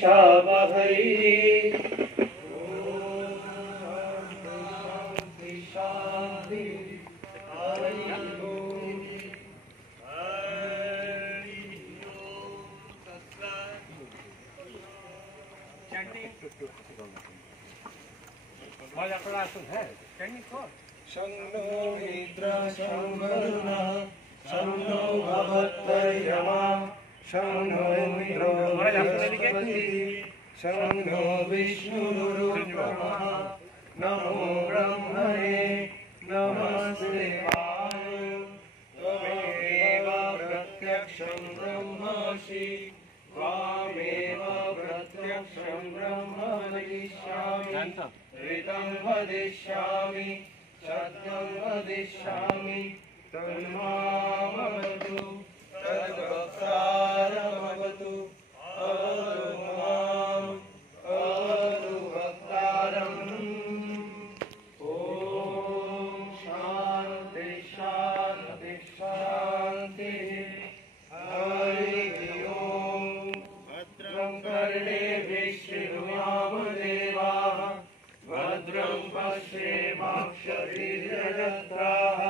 शावहै। शन्नो मित्र संवरुणः शन्नो भवत्वर्यमा शन्नो इन्द्रो बृहस्पतिः शन्नो विष्णुरुक्रमः। नमो ब्रह्मणे नमस्ते वाय त्वमेव प्रत्यक्षं ब्रह्मासि त्वामेव प्रत्यक्षं ब्रह्म वदिष्यामि ऋतं वदिष्यामि सत्यं वदिष्यामि तन्मामवतु तद्वक्तारमवतु अवतु माम् अवतु वक्तारम्। ॐ शान्ति शान्ति शान्तिः। हरिः ॐ। भद्रं कर्णेभिः शृणुयाम देवाः भद्रं पश्येमाक्षभिर्यजत्राः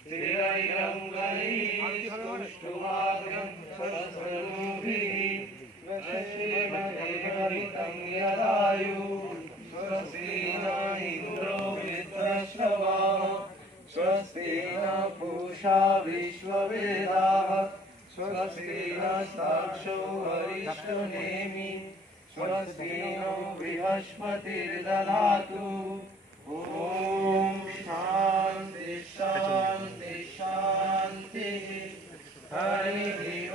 स्थिरैरङ्गैस्तुष्टुवागंसस्तनूभिः वशेमदेवहितं यदायुः। स्वस्ति न इन्द्रो वृद्धश्रवाः स्वस्ति न पूषा विश्ववेदाः स्वस्ति नस्तार्क्ष्यो अरिष्टनेमिः स्वस्ति नो बृहस्पतिर्दधातु। ॐ शान्ति शान्ति शान्तिः। हरिः ॐ।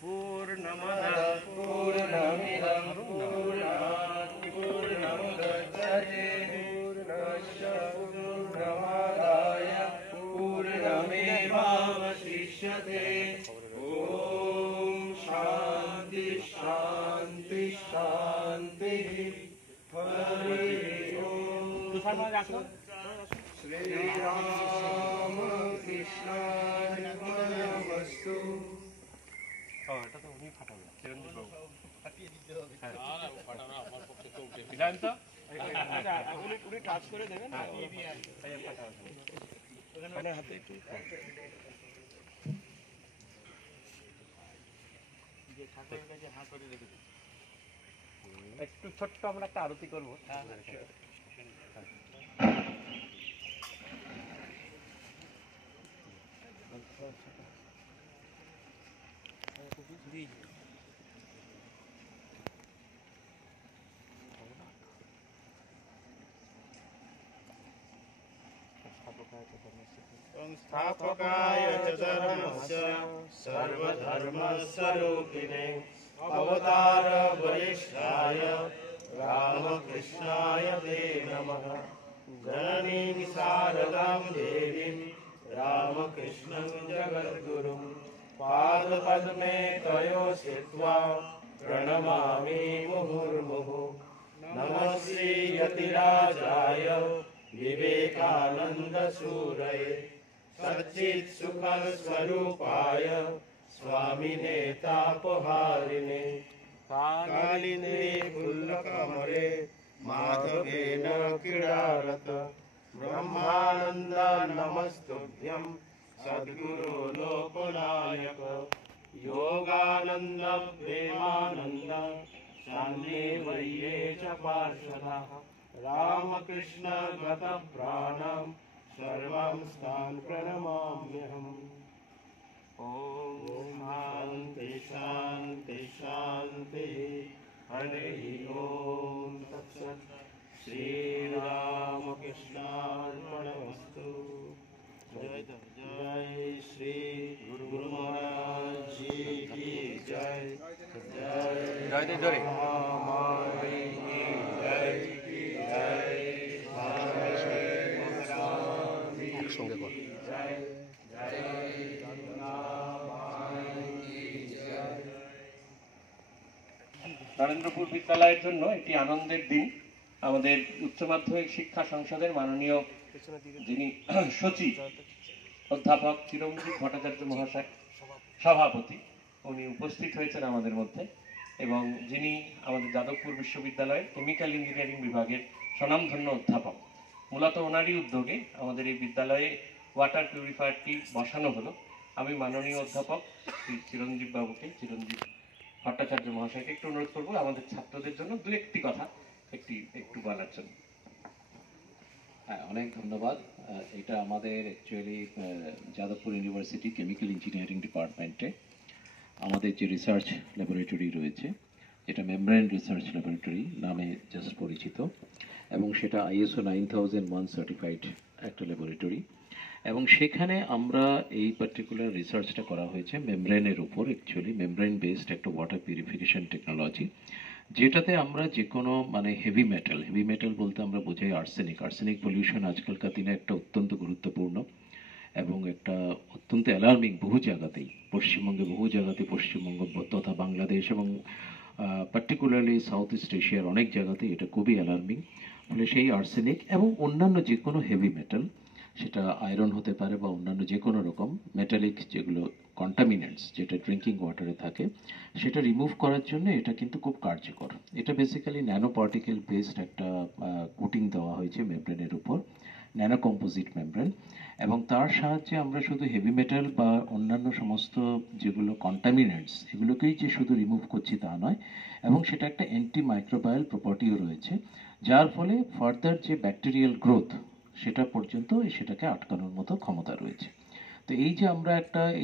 पूर्णमदः पूर्णमिदं पूर्णात् पूर्णमुदच्यते पूर्णस्य पूर्णमादाय पूर्णमेवावशिष्यते। शांति शांति शांति। हरि ओम। श्री राम कृष्णार्पणमस्तु। একটু ছোট্ট আমরা একটা আরতি করবো। संस्थापकाय च धर्मस्य सर्वधर्मस्वरूपिणे अवतार वरिष्ठाय रामकृष्णाय ते नमः। जननीं शारदां देवीं रामकृष्णं जगद्गुरुं पादपद्मे तयोषित्वा प्रणमामि मुहुर्मुहुः। नमः श्रीयतिराजाय विवेकानन्दसूरये सच्चित्सुखस्वरूपाय स्वामिने तापहारिणे कालिने कुल्लकमरे माधवेन क्रीडारत ब्रह्मानन्द नमस्तुभ्यं सद्गुरो लोकनायक योगानन्द प्रेमानन्द शान्तिवर्ये च पार्षदः रामकृष्ण गतप्राणं सर्वं तान् प्रणमाम्यहम्। ॐ शान्ति शान्ति शान्तिः। हरिः ॐ तत्सत्। श्रीरामकृष्णार्पणमस्तु। जय जय श्री गुरु महाराज जी की जय। जय जय जय महामाई की जय। একসঙ্গে কর। নরেন্দ্রপুর বিদ্যালয়ের জন্য একটি আনন্দের দিন। আমাদের উচ্চ মাধ্যমিক শিক্ষা সংসদের মাননীয় যিনি সচিব অধ্যাপক চিরঞ্জীব ভট্টাচার্য মহাশয় সভাপতি উনি উপস্থিত হয়েছেন আমাদের মধ্যে, এবং যিনি আমাদের যাদবপুর বিশ্ববিদ্যালয়ের কেমিক্যাল ইঞ্জিনিয়ারিং বিভাগের স্বনামধন্য অধ্যাপক। মূলত ওনারই উদ্যোগে আমাদের এই বিদ্যালয়ে ওয়াটার পিউরিফায়ারটি বসানো হলো। আমি মাননীয় অধ্যাপক শ্রী চিরঞ্জীব চিরঞ্জীব ভট্টাচার্য মহাশয়কে একটু অনুরোধ করবো আমাদের ছাত্রদের জন্য দু একটি কথা একটু বলার জন্য। হ্যাঁ, অনেক ধন্যবাদ। এটা আমাদের actually Jadavpur university chemical engineering ডিপার্টমেন্টে আমাদের যে রিসার্চ ল্যাবরেটরি রয়েছে, যেটা মেমব্রেন রিসার্চ ল্যাবরেটরি নামে জাস্ট পরিচিত, এবং সেটা ISO 9001 সার্টিফাইড একটা ল্যাবরেটরি, এবং সেখানে আমরা এই পার্টিকুলার রিসার্চটা করা হয়েছে মেমব্রেনের উপর। অ্যাকচুয়ালি মেমব্রেন বেসড একটা ওয়াটার পিউরিফিকেশন টেকনোলজি, যেটাতে আমরা যে কোনো মানে হেভি মেটাল বলতে আমরা বোঝাই আর্সেনিক পলিউশন আজকালকার দিনে একটা অত্যন্ত গুরুত্বপূর্ণ এবং একটা অত্যন্ত অ্যালার্মিং বহু জায়গাতেই, পশ্চিমবঙ্গ তথা বাংলাদেশ এবং পার্টিকুলারলি সাউথ ইস্ট এশিয়ার অনেক জায়গাতেই এটা খুবই অ্যালার্মিং। ফলে সেই আর্সেনিক এবং অন্যান্য যে কোনো হেভি মেটাল, সেটা আয়রন হতে পারে বা অন্যান্য যে কোনো রকম মেটালিক যেগুলো কন্টামিনেন্টস যেটা ড্রিঙ্কিং ওয়াটারে থাকে, সেটা রিমুভ করার জন্য এটা কিন্তু খুব কার্যকর। এটা বেসিক্যালি ন্যানো পার্টিকেল বেসড একটা কোটিং দেওয়া হয়েছে মেমব্রেনের উপর, ন্যানো কম্পোজিট মেমব্রেন, এবং তার সাহায্যে আমরা শুধু হেভি মেটাল বা অন্যান্য সমস্ত যেগুলো কন্টামিনেন্টস এগুলোকেই যে শুধু রিমুভ করছি তা নয়, এবং সেটা একটা অ্যান্টি মাইক্রোবায়াল প্রপার্টিও রয়েছে, যার ফলে ফার্দার যে ব্যাকটেরিয়াল গ্রোথ সেটা পর্যন্ত সেটাকে আটকানোর মতো ক্ষমতা রয়েছে। তো এই যে আমরা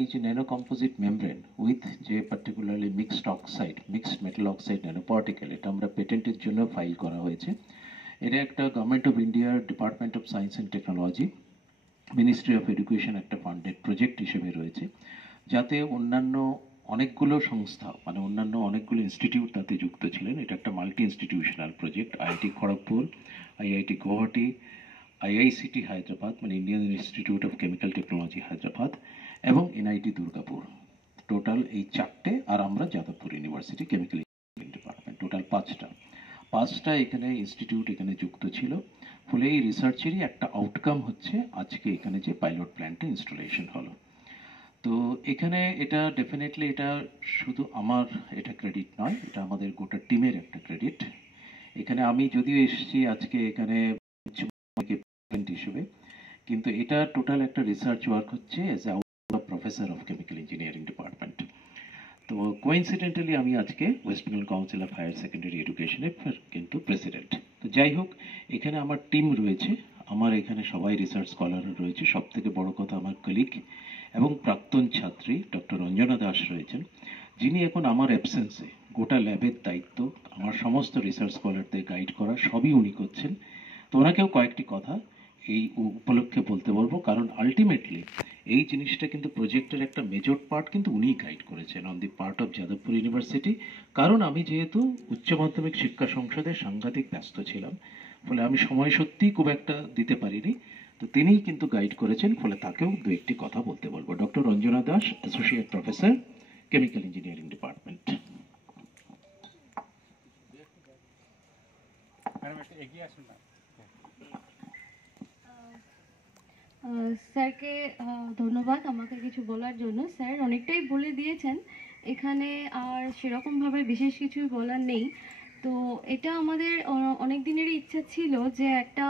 এই যে ন্যানো কম্পোজিট মেমব্রেন উইথ যে particularly mixed metal oxide nano particle, এটা আমরা পেটেন্টের জন্য ফাইল করা হয়েছে। এটা একটা গভর্নমেন্ট অফ ইন্ডিয়ার department of science and technology, ministry of education একটা ফান্ডেড প্রজেক্ট হিসেবে রয়েছে, যাতে অন্যান্য অনেকগুলো সংস্থা মানে অন্যান্য অনেকগুলো ইনস্টিটিউট তাতে যুক্ত ছিলেন। এটা একটা multi institutional project. IIT Kharagpur, IIT Guwahati, IICT Hyderabad মানে Indian institute of chemical technology Hyderabad, এবং NIT দুর্গাপুর, টোটাল এই চারটে, আর আমরা Jadavpur university chemical engineering department, total পাঁচটা এখানে ইনস্টিটিউট এখানে যুক্ত ছিল। ফলে এই রিসার্চেরই একটা আউটকাম হচ্ছে আজকে এখানে যে পাইলট প্ল্যান্টটা ইনস্টলেশন হলো। তো এখানে এটা ডেফিনেটলি এটা শুধু আমার এটা ক্রেডিট নয়, এটা আমাদের গোটা টিমের একটা ক্রেডিট। এখানে আমি যদিও এসেছি আজকে এখানে হিসেবে, কিন্তু এটা টোটাল একটা রিসার্চ ওয়ার্ক হচ্ছে as a professor of chemical engineering department. তো কোইন্সিডেন্টালি আমি আজকে West Bengal Council of Higher Secondary এডুকেশনের কিন্তু প্রেসিডেন্ট। তো যাই হোক, এখানে আমার টিম রয়েছে, আমার এখানে সবাই রিসার্চ স্কলাররা রয়েছে। সব থেকে বড় কথা আমার কলিগ এবং প্রাক্তন ছাত্রী ডক্টর রঞ্জনা দাস রয়েছেন, যিনি এখন আমার অ্যাবসেন্সে গোটা ল্যাবের দায়িত্ব, আমার সমস্ত রিসার্চ স্কলারদের গাইড করা সবই উনি করছেন। তো ওনাকেও কয়েকটি কথা এই উপলক্ষে বলতে বলবো, কারণ আলটিমেটলি এই জিনিসটা কিন্তু প্রজেক্টের একটা মেজর পার্ট কিন্তু উনিই গাইড করেছেন on the part of Jadavpur university. কারণ আমি যেহেতু উচ্চ মাধ্যমিক শিক্ষা সংসদে সাংঘাতিক ব্যস্ত ছিলাম, ফলে আমি সময় সত্যিই খুব একটা দিতে পারিনি। তো তিনিই কিন্তু গাইড করেছেন, ফলে তাকেও দু একটি কথা বলতে বলবো। Doctor Ranjana Das, associate professor, chemical engineering department. স্যারকে ধন্যবাদ আমাকে কিছু বলার জন্য। স্যার অনেকটাই বলে দিয়েছেন, এখানে আর সেরকমভাবে বিশেষ কিছুই বলার নেই। তো এটা আমাদের অনেক দিনেরই ইচ্ছা ছিল যে একটা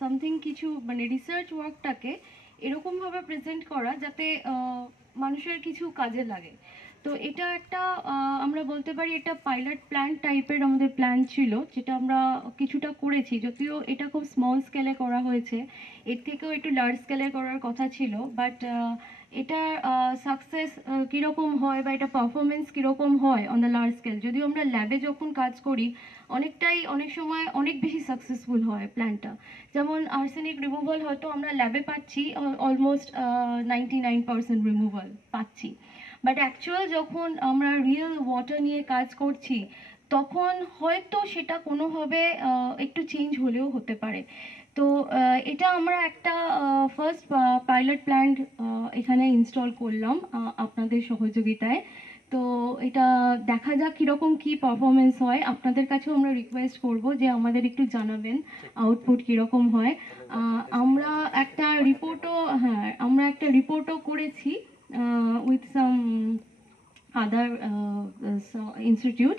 সামথিং কিছু মানে রিসার্চ ওয়ার্কটাকে এরকমভাবে প্রেজেন্ট করা যাতে মানুষের কিছু কাজে লাগে। তো এটা একটা আমরা বলতে পারি এটা পাইলট প্ল্যান টাইপের আমাদের প্ল্যান ছিল, যেটা আমরা কিছুটা করেছি, যদিও এটা খুব স্মল স্কেলে করা হয়েছে। এর থেকেও একটু লার্জ স্কেলে করার কথা ছিল, বাট এটা সাকসেস কীরকম হয় বা এটা পারফরমেন্স কীরকম হয় অন দ্য লার্জ স্কেল, যদিও আমরা ল্যাবে যখন কাজ করি অনেক সময় অনেক বেশি সাকসেসফুল হয় প্ল্যানটা। যেমন আর্সেনিক রিমুভাল হয়তো আমরা ল্যাবে পাচ্ছি অলমোস্ট 99% রিমুভাল পাচ্ছি, বাট অ্যাকচুয়াল যখন আমরা রিয়েল ওয়াটার নিয়ে কাজ করছি তখন হয়তো সেটা কোনোভাবে একটু চেঞ্জ হলেও হতে পারে। তো এটা আমরা একটা ফার্স্ট পাইলট প্ল্যান্ট এখানে ইনস্টল করলাম আপনাদের সহযোগিতায়। তো এটা দেখা যাক কীরকম কী পারফরমেন্স হয়। আপনাদের কাছেও আমরা রিকোয়েস্ট করব যে আমাদের একটু জানাবেন আউটপুট কীরকম হয়। আমরা একটা রিপোর্টও করেছি উইথ সাম আদার ইনস্টিটিউট,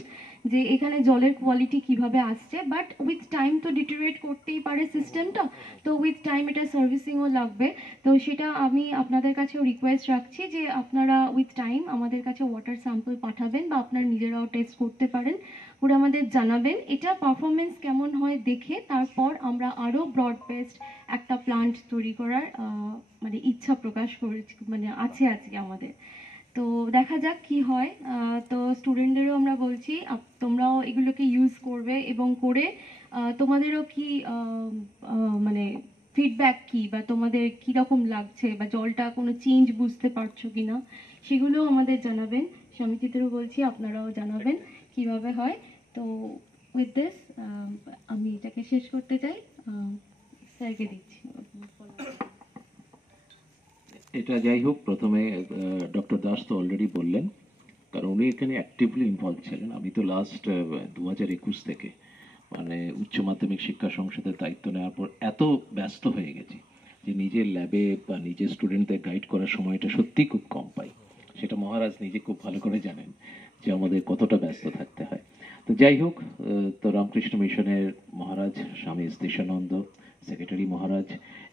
যে এখানে জলের কোয়ালিটি কিভাবে আসছে, বাট উইথ টাইম তো ডিটেরিয়েট করতেই পারে সিস্টেমটা, তো উইথ টাইম এটা সার্ভিসিংও লাগবে। তো সেটা আমি আপনাদের কাছেও রিকোয়েস্ট রাখছি যে আপনারা উইথ টাইম আমাদের কাছে ওয়াটার স্যাম্পল পাঠাবেন, বা আপনারা নিজেরাও টেস্ট করতে পারেন, করে আমাদের জানাবেন। এটা পারফরমেন্স কেমন হয় দেখে তারপর আমরা আরও ব্রড বেসড একটা প্লান্ট তৈরি করার মানে ইচ্ছা প্রকাশ করেছি, মানে আছে আজকে আমাদের। তো দেখা যাক কি হয়। তো স্টুডেন্টদেরও আমরা বলছি তোমরাও এগুলোকে ইউজ করবে, এবং করে তোমাদেরও কি মানে ফিডব্যাক কি, বা তোমাদের কীরকম লাগছে, বা জলটা কোনো চেঞ্জ বুঝতে পারছো কি না, সেগুলোও আমাদের জানাবেন। সমিতিদেরও বলছি আপনারাও জানাবেন কিভাবে হয়। তো উইথ দিস আমি এটাকে শেষ করতে চাই, স্যারকে দিচ্ছি। এটা যাই হোক, প্রথমে ডক্টর দাস তো অলরেডি বললেন, কারণ উনি এখানে অ্যাক্টিভলি ইনভলভ ছিলেন। আমি তো লাস্ট 2021 থেকে মানে উচ্চ মাধ্যমিক শিক্ষা সংসদের দায়িত্ব নেওয়ার পর এত ব্যস্ত হয়ে গেছি যে নিজের ল্যাবে বা নিজের স্টুডেন্টদের গাইড করার সময়টা সত্যিই খুব কম পাই। সেটা মহারাজ নিজে খুব ভালো করে জানেন যে আমাদের কতটা ব্যস্ত থাকতে হয়। তো যাই হোক, তো রামকৃষ্ণ মিশনের মহারাজ স্বামী স্থিশানন্দ, সেক্রেটারি মহারাজ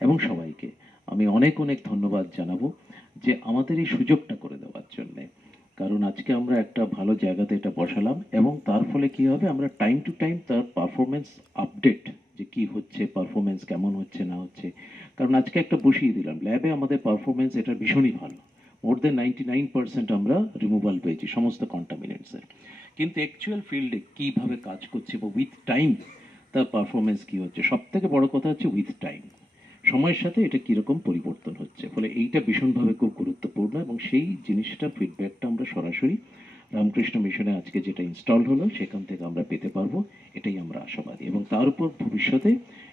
এবং সবাইকে আমি অনেক অনেক ধন্যবাদ জানাবো যে আমাদের এই সুযোগটা করে দেওয়ার জন্যে। কারণ আজকে আমরা একটা ভালো জায়গাতে এটা বসালাম, এবং তার ফলে কি হবে, আমরা টাইম টু টাইম তার পারফরমেন্স আপডেট, যে কি হচ্ছে, পারফরমেন্স কেমন হচ্ছে না হচ্ছে। কারণ আজকে একটা বসিয়ে দিলাম ল্যাবে, আমাদের পারফরমেন্স এটা ভীষণই ভালো, মোর দেন 99% আমরা রিমুভাল পেয়েছি সমস্ত কন্টামিনেন্টসের। কিন্তু অ্যাকচুয়াল ফিল্ডে কীভাবে কাজ করছে বা উইথ টাইম তার পারফরমেন্স কী হচ্ছে, সব থেকে বড় কথা হচ্ছে উইথ টাইম, সময়ের সাথে এটা কীরকম পরিবর্তন হচ্ছে। ফলে এইটা ভীষণভাবে খুব গুরুত্বপূর্ণ, এবং সেই জিনিসটা ফিডব্যাকটা আমরা সরাসরি রামকৃষ্ণ মিশনে আজকে যেটা ইনস্টল হলো সেখান থেকে আমরা পেতে পারবো, এটাই আমরা আশাবাদী। এবং তার উপর ভবিষ্যতে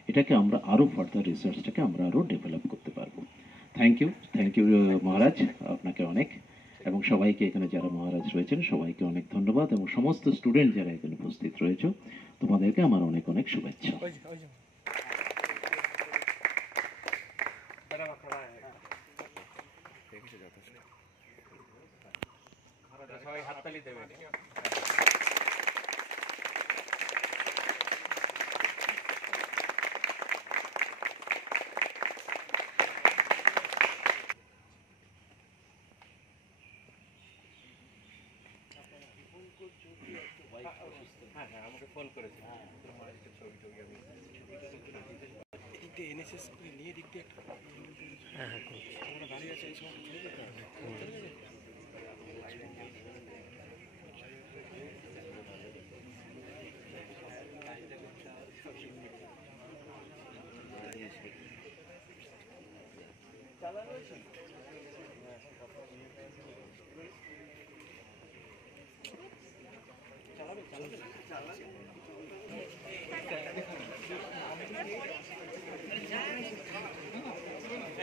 এটাকে আমরা আরও ফার্দার রিসার্চটাকে আমরা আরও ডেভেলপ করতে পারবো। থ্যাংক ইউ মহারাজ, আপনাকে অনেক, এবং সবাইকে এখানে যারা মহারাজ রয়েছেন সবাইকে অনেক ধন্যবাদ, এবং সমস্ত স্টুডেন্ট যারা এখানে উপস্থিত রয়েছে তোমাদেরকে আমার অনেক অনেক শুভেচ্ছা। সবাই হাততালি দেবে। হ্যাঁ হ্যাঁ, আমাকে ফোন করেছে, ছবি টবি আমি এনএসএস নিয়ে দিক দিয়ে একটা আমরা দাঁড়িয়ে আছি এই সময়।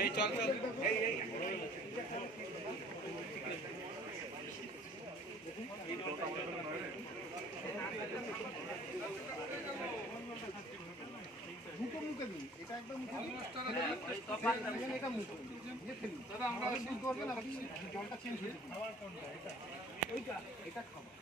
এই চল চল, এই এই মুখে মুখে দিন, এটা একদম মুখে দিন, এটা মুখে দিন। দাদা আমরা বুঝতে পারবেন আপনি জলটা চেঞ্জ হয়ে যাবে। ওইটা এটা খাবো।